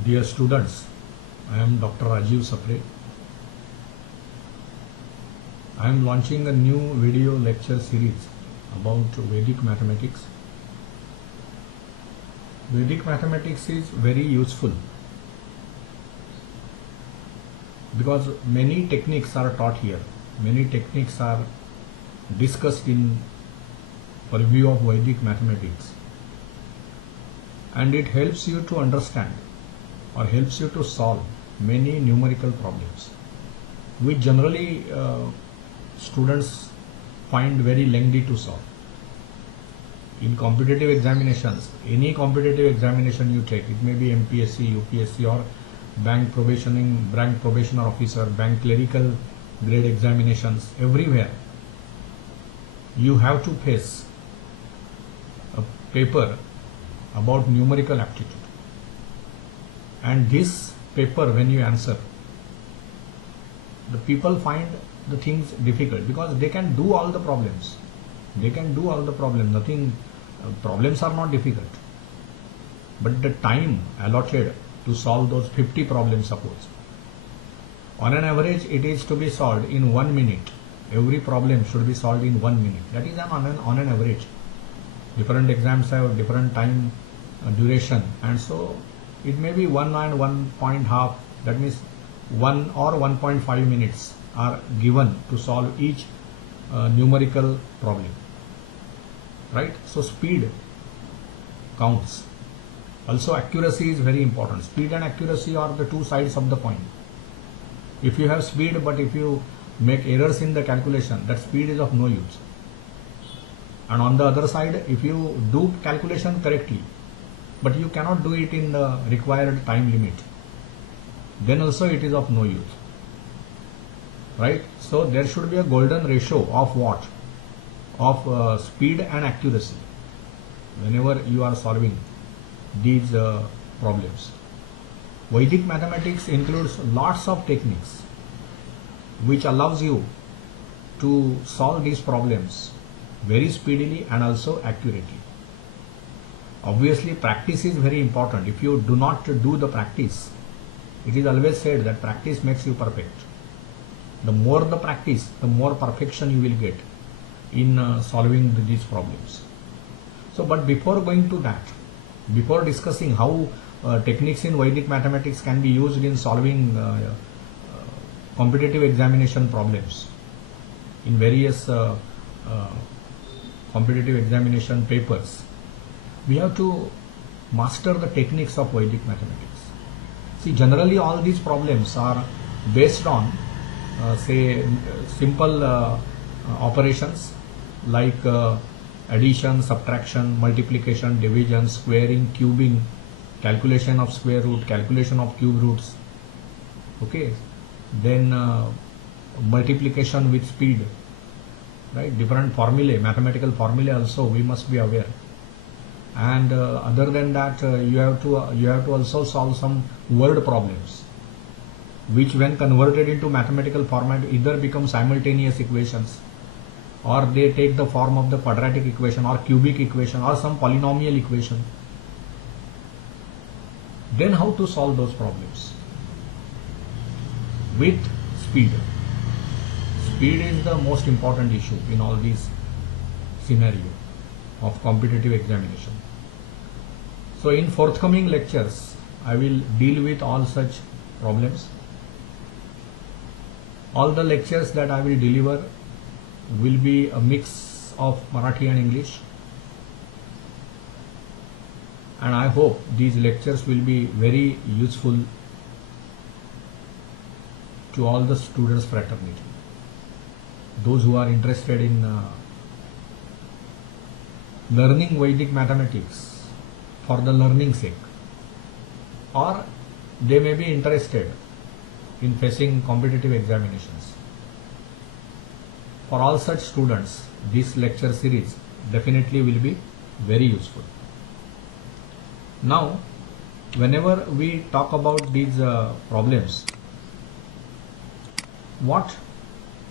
Dear students, I am Dr. Rajiv Sapre. I am launching a new video lecture series about Vedic Mathematics. Vedic Mathematics is very useful because many techniques are taught here. Many techniques are discussed in purview of Vedic Mathematics, and it helps you to understand or helps you to solve many numerical problems which generally students find very lengthy to solve. In competitive examinations, any competitive examination you take, it may be MPSC, UPSC or bank probationer officer, bank clerical grade examinations, everywhere you have to face a paper about numerical aptitude. And this paper, when you answer, the people find the things difficult because they can do all the problems. They can do all the problems. Problems are not difficult. But the time allotted to solve those 50 problems, suppose, on an average, it is to be solved in 1 minute. Every problem should be solved in 1 minute. That is on an average. Different exams have different time duration, and so it may be 1 and 1.5, that means 1 or 1.5 minutes are given to solve each numerical problem, right? So speed counts. Also accuracy is very important. Speed and accuracy are the two sides of the coin. If you have speed, but if you make errors in the calculation, that speed is of no use. And on the other side, if you do calculation correctly, but you cannot do it in the required time limit, then also it is of no use, right? So there should be a golden ratio of what? Of speed and accuracy whenever you are solving these problems. Vedic mathematics includes lots of techniques which allows you to solve these problems very speedily and also accurately. Obviously, practice is very important. If you do not do the practice, it is always said that practice makes you perfect. The more the practice, the more perfection you will get in solving these problems. So, but before going to that, before discussing how techniques in Vedic mathematics can be used in solving competitive examination problems in various competitive examination papers, we have to master the techniques of Vedic mathematics. See, generally all these problems are based on say simple operations like addition, subtraction, multiplication, division, squaring, cubing, calculation of square root, calculation of cube roots, okay, then multiplication with speed, right? Different formulae, mathematical formulae also we must be aware. And other than that, you have to also solve some word problems, which when converted into mathematical format either become simultaneous equations, or they take the form of the quadratic equation or cubic equation or some polynomial equation. Then how to solve those problems? With speed. Speed is the most important issue in all these scenarios of competitive examination. So in forthcoming lectures, I will deal with all such problems. All the lectures that I will deliver will be a mix of Marathi and English, and I hope these lectures will be very useful to all the students fraternity, those who are interested in learning Vedic mathematics for the learning sake, or they may be interested in facing competitive examinations. For all such students, this lecture series definitely will be very useful. Now, whenever we talk about these problems, what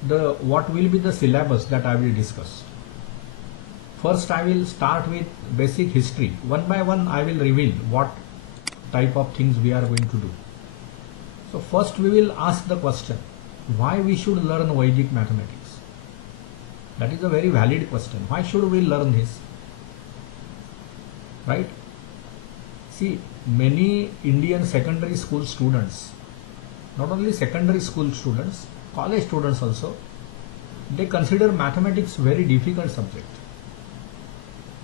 will be the syllabus that I will discuss? First, I will start with basic history. One by one, I will reveal what type of things we are going to do. So first we will ask the question, why we should learn Vedic mathematics? That is a very valid question. Why should we learn this? Right? See, many Indian secondary school students, not only secondary school students, college students also, they consider mathematics very difficult subject.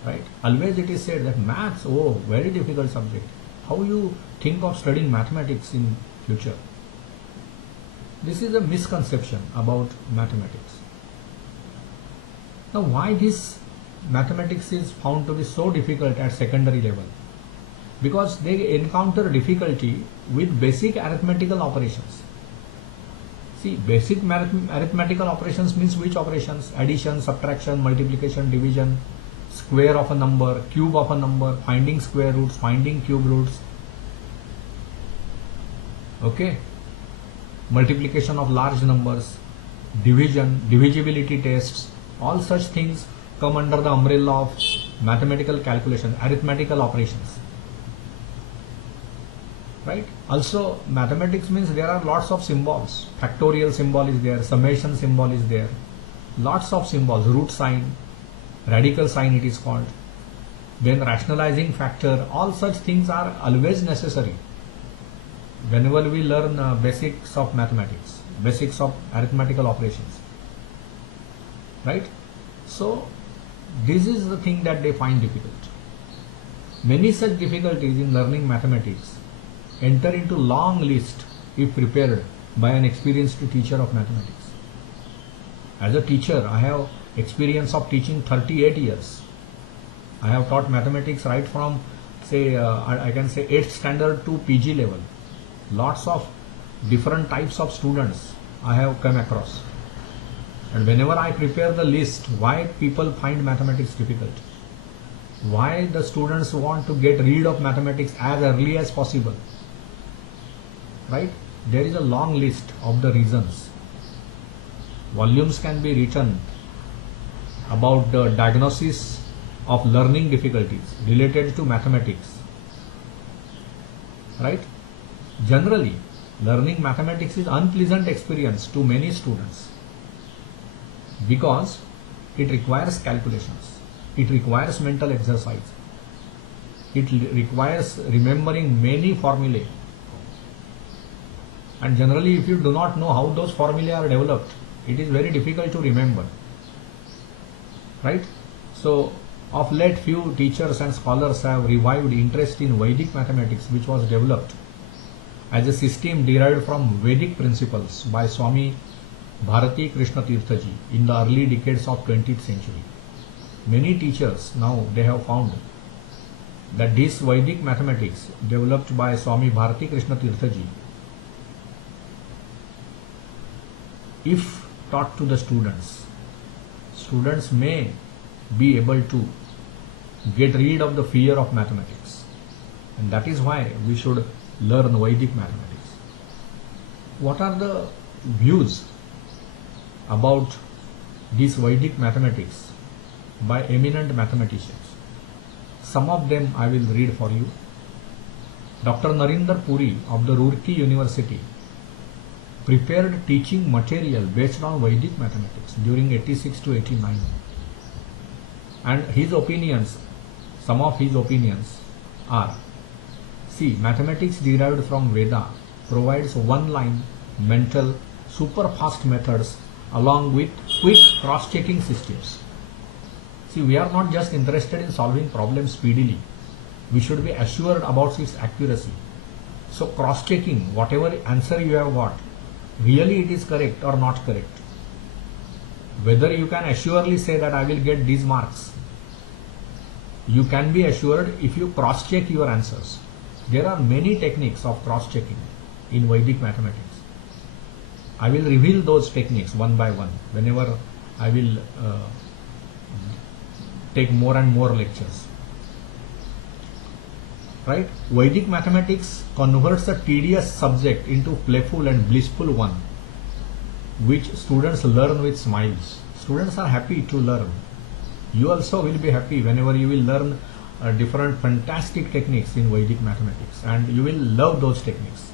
Right? Always it is said that maths, oh, very difficult subject. How you think of studying mathematics in future? This is a misconception about mathematics. Now, why this mathematics is found to be so difficult at secondary level? Because they encounter difficulty with basic arithmetical operations. See, basic arithmetical operations means which operations? Addition, subtraction, multiplication, division, square of a number, cube of a number, finding square roots, finding cube roots. Okay? Multiplication of large numbers, division, divisibility tests, all such things come under the umbrella of mathematical calculation, arithmetical operations. Right? Also, mathematics means there are lots of symbols. Factorial symbol is there, summation symbol is there, lots of symbols, root sign, radical sign it is called, then rationalizing factor, all such things are always necessary whenever we learn basics of mathematics, basics of arithmetical operations. Right? So, this is the thing that they find difficult. Many such difficulties in learning mathematics enter into long list if prepared by an experienced teacher of mathematics. As a teacher, I have experience of teaching 38 years. I have taught mathematics right from, say, I can say 8th standard to PG level. Lots of different types of students I have come across. And whenever I prepare the list, why people find mathematics difficult, why the students want to get rid of mathematics as early as possible, right? There is a long list of the reasons. Volumes can be written about the diagnosis of learning difficulties related to mathematics. Right? Generally, learning mathematics is unpleasant experience to many students because it requires calculations, it requires mental exercise, it requires remembering many formulae, and generally if you do not know how those formulae are developed, it is very difficult to remember. Right? So, of late few teachers and scholars have revived interest in Vedic mathematics, which was developed as a system derived from Vedic principles by Swami Bharati Krishna Tirtha ji in the early decades of 20th century. Many teachers now they have found that this Vedic mathematics developed by Swami Bharati Krishna Tirtha ji, if taught to the students, students may be able to get rid of the fear of mathematics, and that is why we should learn Vedic mathematics. What are the views about this Vedic mathematics by eminent mathematicians? Some of them I will read for you. Dr. Narinder Puri of the Roorkee University prepared teaching material based on Vedic mathematics during 86 to 89. And his opinions, some of his opinions are, see, mathematics derived from Veda provides one-line, mental, super-fast methods along with quick cross-checking systems. See, we are not just interested in solving problems speedily. We should be assured about its accuracy. So cross-checking, whatever answer you have got, really it is correct or not correct. Whether you can assuredly say that I will get these marks, you can be assured if you cross-check your answers. There are many techniques of cross-checking in Vedic mathematics. I will reveal those techniques one by one whenever I will take more and more lectures. Right? Vedic mathematics converts a tedious subject into playful and blissful one, which students learn with smiles. Students are happy to learn. You also will be happy whenever you will learn different fantastic techniques in Vedic mathematics, and you will love those techniques.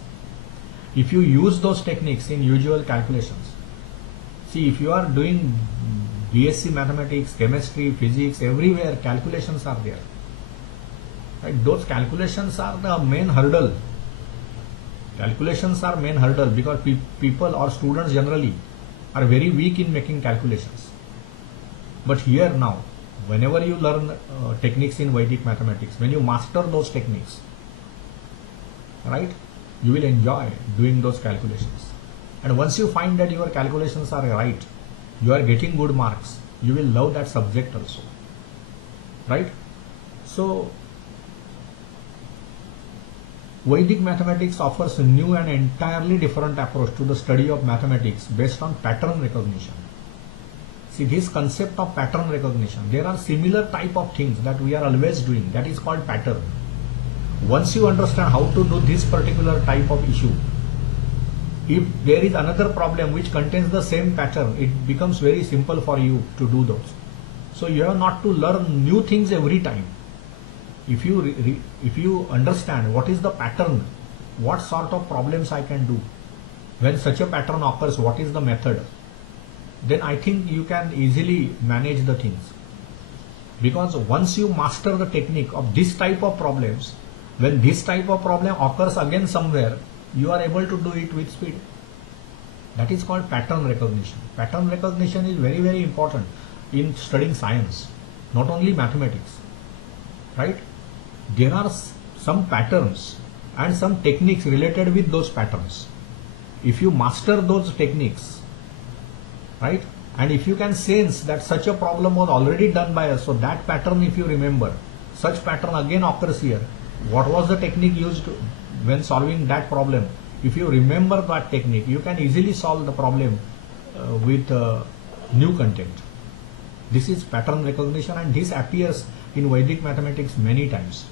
If you use those techniques in usual calculations, see, if you are doing BSc mathematics, chemistry, physics, everywhere calculations are there. Right? Those calculations are the main hurdle. Calculations are main hurdle because people or students generally are very weak in making calculations. But here now, whenever you learn techniques in Vedic mathematics, when you master those techniques, right, you will enjoy doing those calculations. And once you find that your calculations are right, you are getting good marks, you will love that subject also, right? So Vedic mathematics offers a new and entirely different approach to the study of mathematics based on pattern recognition. See, this concept of pattern recognition, there are similar type of things that we are always doing, that is called pattern. Once you understand how to do this particular type of issue, if there is another problem which contains the same pattern, it becomes very simple for you to do those. So you have not to learn new things every time. If you understand what is the pattern, what sort of problems I can do, when such a pattern occurs, what is the method, then I think you can easily manage the things. Because once you master the technique of this type of problems, when this type of problem occurs again somewhere, you are able to do it with speed. That is called pattern recognition. Pattern recognition is very, very important in studying science, not only mathematics, right? There are some patterns and some techniques related with those patterns. If you master those techniques, right, and if you can sense that such a problem was already done by us, so that pattern, if you remember, such pattern again occurs here. What was the technique used when solving that problem? If you remember that technique, you can easily solve the problem with new content. This is pattern recognition, and this appears in Vedic mathematics many times.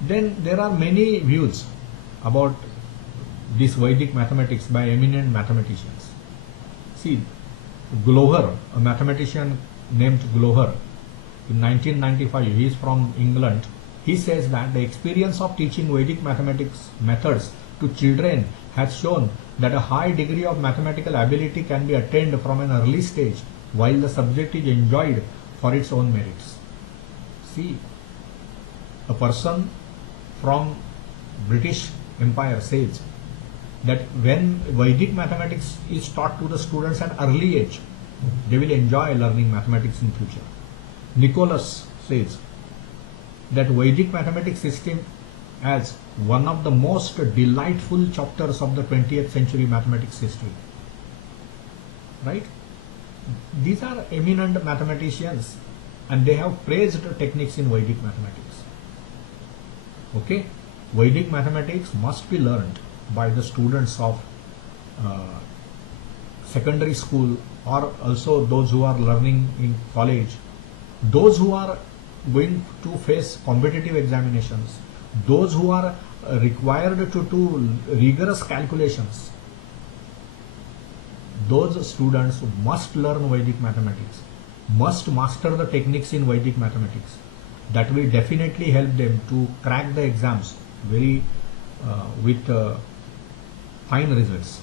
Then there are many views about this Vedic mathematics by eminent mathematicians. See, Glover, a mathematician named Glover, in 1995, he is from England. He says that the experience of teaching Vedic mathematics methods to children has shown that a high degree of mathematical ability can be attained from an early stage while the subject is enjoyed for its own merits. See, a person from British Empire says that when Vedic mathematics is taught to the students at early age, they will enjoy learning mathematics in future. Nicholas says that Vedic mathematics system as one of the most delightful chapters of the 20th century mathematics history. Right? These are eminent mathematicians and they have praised techniques in Vedic mathematics. Okay? Vedic mathematics must be learned by the students of secondary school, or also those who are learning in college, those who are going to face competitive examinations, those who are required to do rigorous calculations. Those students must learn Vedic mathematics, must master the techniques in Vedic mathematics. That will definitely help them to crack the exams very with fine results.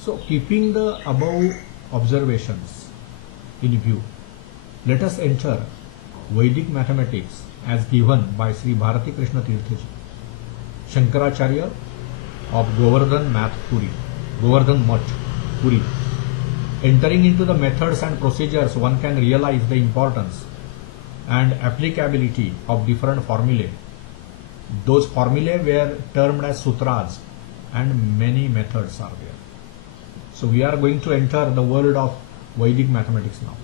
So, keeping the above observations in view, let us enter Vedic mathematics as given by Sri Bharati Krishna Tirthaji, Shankaracharya of Govardhan Math Puri, Govardhan Mutt, Puri. Entering into the methods and procedures, one can realize the importance and applicability of different formulae. Those formulae were termed as sutras, and many methods are there. So we are going to enter the world of Vedic mathematics now.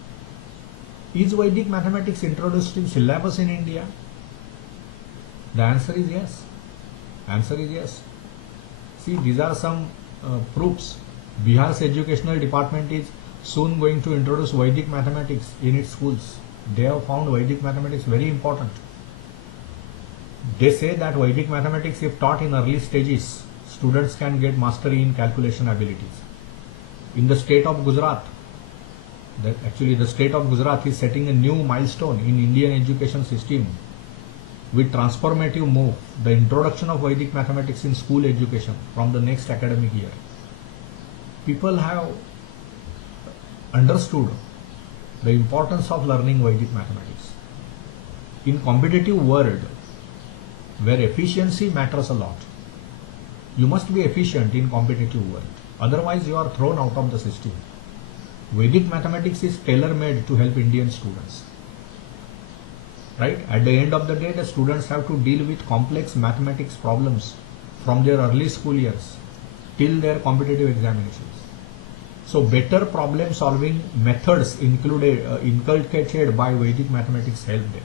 Is Vedic mathematics introduced in syllabus in India? The answer is yes. Answer is yes. See, these are some proofs. Bihar's educational department is soon going to introduce Vedic mathematics in its schools. They have found Vedic mathematics very important. They say that Vedic mathematics, if taught in early stages, students can get mastery in calculation abilities. In the state of Gujarat, that actually the state of Gujarat is setting a new milestone in Indian education system with transformative move, the introduction of Vedic mathematics in school education from the next academic year. People have understood the importance of learning Vedic mathematics. In competitive world, where efficiency matters a lot, you must be efficient in competitive world. Otherwise, you are thrown out of the system. Vedic mathematics is tailor-made to help Indian students. Right? At the end of the day, the students have to deal with complex mathematics problems from their early school years till their competitive examinations. So better problem solving methods inculcated by Vedic mathematics help them.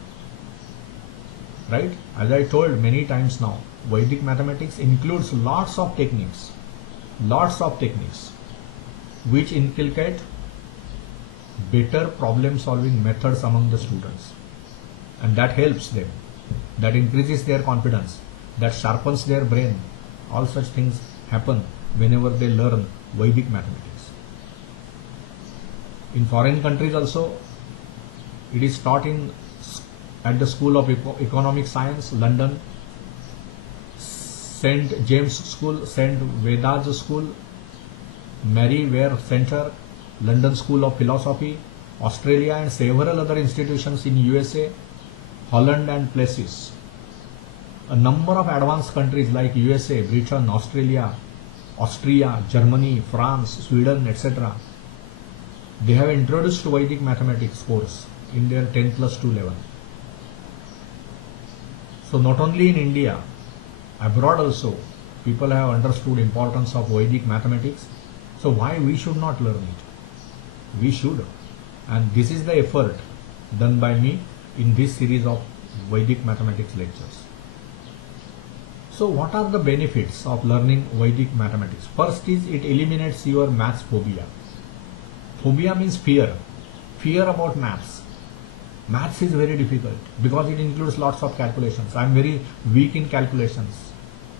Right? As I told many times now, Vedic mathematics includes lots of techniques which inculcate better problem solving methods among the students. And that helps them, that increases their confidence, that sharpens their brain. All such things happen whenever they learn Vedic mathematics. In foreign countries also, it is taught at the School of Economic Science, London, St. James School, St. Vedas School, Mary Ware Center, London School of Philosophy, Australia, and several other institutions in USA, Holland and places. A number of advanced countries like USA, Britain, Australia, Austria, Germany, France, Sweden, etc. They have introduced Vedic mathematics course in their 10+2 level. So not only in India, abroad also, people have understood importance of Vedic mathematics. So why we should not learn it? We should. And this is the effort done by me in this series of Vedic mathematics lectures. So what are the benefits of learning Vedic mathematics? First is it eliminates your maths phobia. Phobia means fear. Fear about maths. Maths is very difficult because it includes lots of calculations. I am very weak in calculations.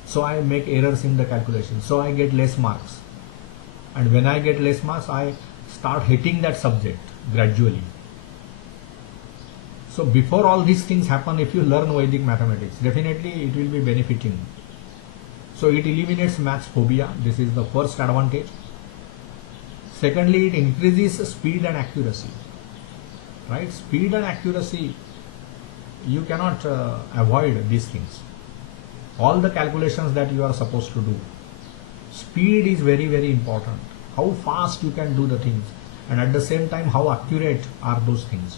So I make errors in the calculations. So I get less marks. And when I get less marks, I start hating that subject gradually. So before all these things happen, if you learn Vedic mathematics, definitely it will be benefiting. So it eliminates maths phobia. This is the first advantage. Secondly, it increases speed and accuracy. Right? Speed and accuracy, you cannot avoid these things. All the calculations that you are supposed to do. Speed is very, very important. How fast you can do the things, and at the same time how accurate are those things.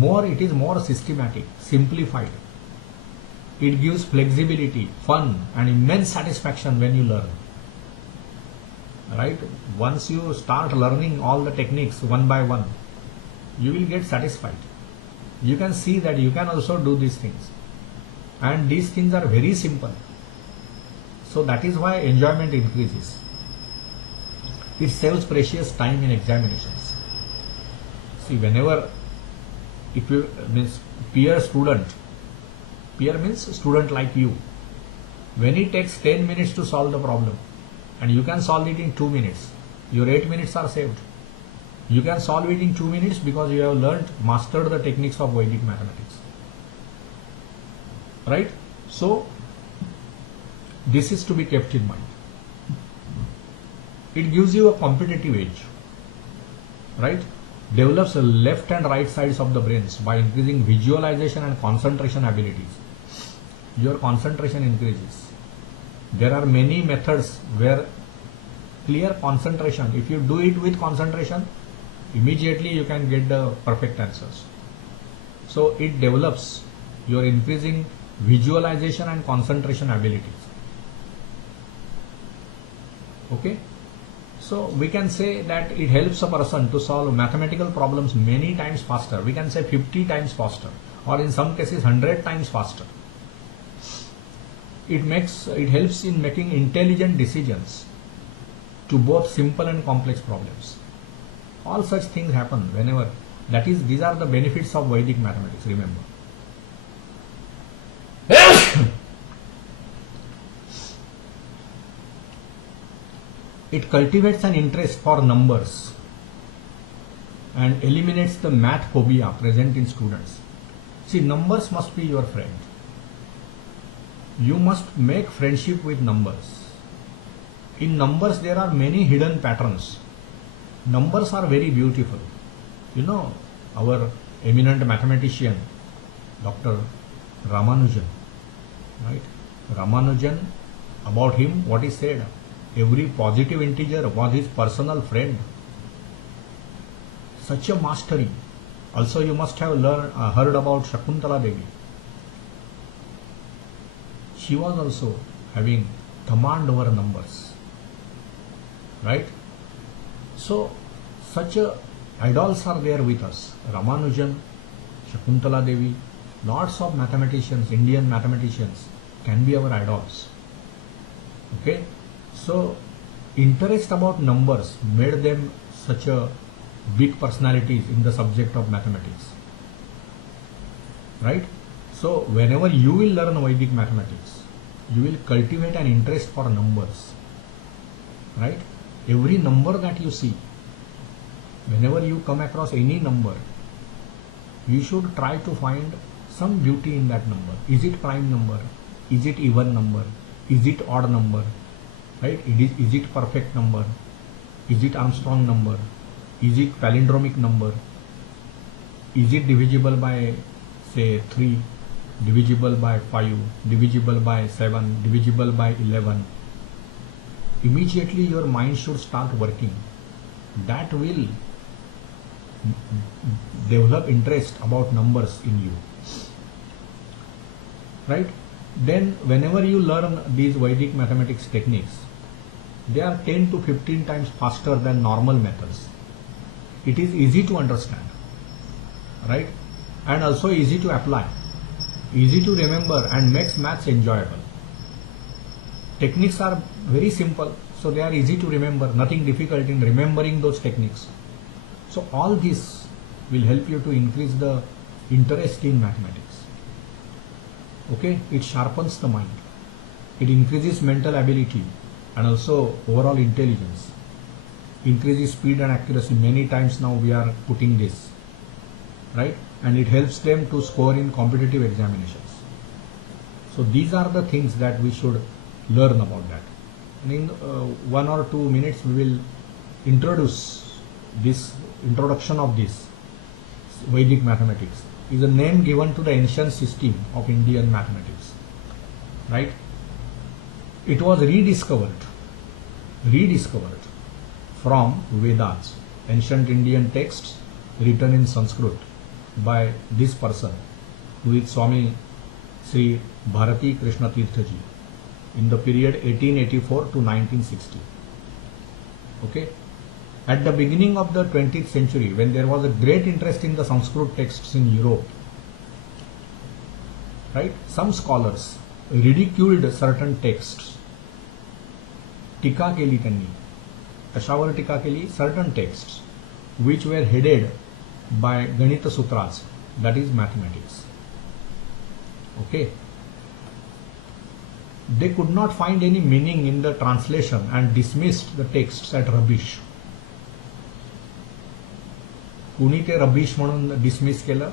It is more systematic, simplified. It gives flexibility, fun, and immense satisfaction when you learn. Right? Once you start learning all the techniques one by one, you will get satisfied. You can see that you can also do these things. And these things are very simple. So that is why enjoyment increases. It saves precious time in examinations. See, whenever, if you means peer means student like you. When it takes 10 minutes to solve the problem and you can solve it in 2 minutes, your 8 minutes are saved. You can solve it in 2 minutes because you have mastered the techniques of Vedic mathematics. Right? So, this is to be kept in mind. It gives you a competitive edge. Right? Develops the left and right sides of the brains by increasing visualization and concentration abilities. Your concentration increases. There are many methods where clear concentration, if you do it with concentration, immediately you can get the perfect answers. So it develops your increasing visualization and concentration abilities. Okay? So we can say that it helps a person to solve mathematical problems many times faster. We can say 50 times faster, or in some cases 100 times faster. It helps in making intelligent decisions to both simple and complex problems. All such things happen whenever. These are the benefits of Vedic mathematics, remember. It cultivates an interest for numbers. and eliminates the math phobia present in students. See, numbers must be your friend. You must make friendship with numbers. In numbers there are many hidden patterns. Numbers are very beautiful. You know, our eminent mathematician, Dr. Ramanujan, right? Ramanujan, about him, what he said, every positive integer was his personal friend. Such a mastery. Also, you must have heard about Shakuntala Devi. She was also having command over numbers, right? So, such idols are there with us. Ramanujan, Shakuntala Devi, lots of mathematicians, Indian mathematicians can be our idols. Okay, so interest about numbers made them such a big personalities in the subject of mathematics, right? So whenever you will learn Vedic mathematics, you will cultivate an interest for numbers, right? Every number that you see, whenever you come across any number, you should try to find some beauty in that number. Is it prime number? Is it even number? Is it odd number? Right? Is it perfect number? Is it Armstrong number? Is it palindromic number? Is it divisible by, say, 3, divisible by 5, divisible by 7, divisible by 11? Immediately your mind should start working. That will develop interest about numbers in you, right? Then whenever you learn these Vedic mathematics techniques, they are 10 to 15 times faster than normal methods. It is easy to understand, right? And also easy to apply, easy to remember, and makes maths enjoyable. Techniques are very simple, so they are easy to remember, nothing difficult in remembering those techniques. So all this will help you to increase the interest in mathematics. Okay, it sharpens the mind, it increases mental ability and also overall intelligence, increases speed and accuracy. Many times now we are putting this, right? And it helps them to score in competitive examinations. So these are the things that we should learn about that. And in 1 or 2 minutes we will introduce this introduction of this Vedic mathematics. Is a name given to the ancient system of Indian mathematics, right? It was rediscovered from Vedas, ancient Indian texts written in Sanskrit by this person, who is Swami Sri Bharati Krishna Tirtha Ji, in the period 1884 to 1960. Okay, at the beginning of the 20th century, when there was a great interest in the Sanskrit texts in Europe, right, some scholars ridiculed certain texts. टीका केली त्यांनी. कशावर टीका केली? Certain texts which were headed by Ganita sutras, that is mathematics. Okay, they could not find any meaning in the translation and dismissed the texts as rubbish. कुणी ते rubbish म्हणून dismiss केलं?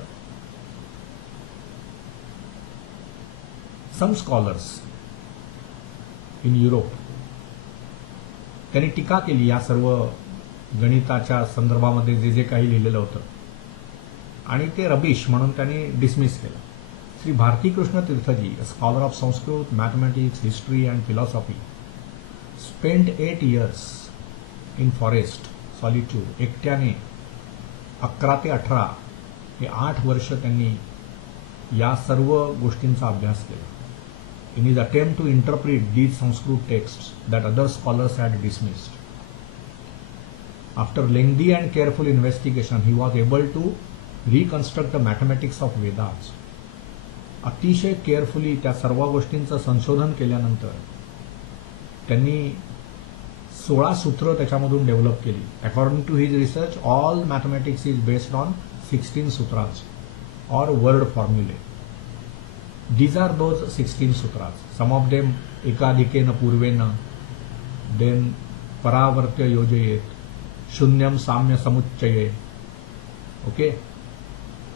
Some scholars in Europe, त्यांनी टीका केली या सर्व गणिताच्या संदर्भामध्ये जे जे काही लिहिलेलं होतं आणि ते रबिश म्हणून त्यांनी डिसमिस केलं. Shri Bharti Krishna तीर्थजी, a scholar of Sanskrit, mathematics, history and philosophy, spent 8 years in forest solitude. एकट्याने 11 ते 18 हे 8 वर्ष त्यांनी या सर्व गोष्टींचा अभ्यास केला. In his attempt to interpret these Sanskrit texts that other scholars had dismissed. After lengthy and careful investigation, he was able to reconstruct the mathematics of Vedas. अतिशय carefully त्या सर्व गोष्टींचं संशोधन केल्यानंतर त्यांनी 16 सूत्र त्याच्यामधून डेव्हलप केली. According to his research, all mathematics is based on 16 sutras or word formulae. These are those 16 sutras. Some of them ekadikena purvena, then paravartya yojayet, shunyam samya samucchaye, Okay,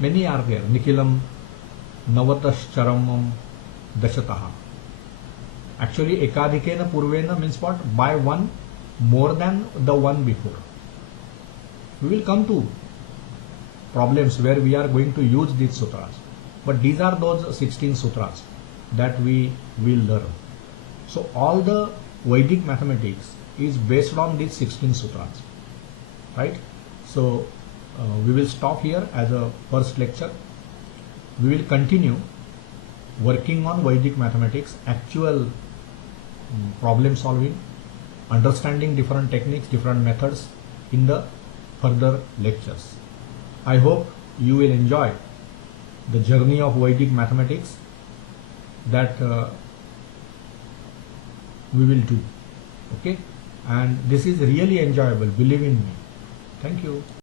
many are there. Nikhilam Navatascharamam Dashataha. Actually, Ekadikena Purvena means what? By one more than the one before. We will come to problems where we are going to use these sutras. But these are those 16 sutras that we will learn. So all the Vedic mathematics is based on these 16 sutras. Right? So we will stop here as a first lecture. We will continue working on Vedic mathematics, actual problem solving, understanding different techniques, different methods in the further lectures. I hope you will enjoy the journey of Vedic mathematics that we will do. Okay, and this is really enjoyable, believe in me. Thank you.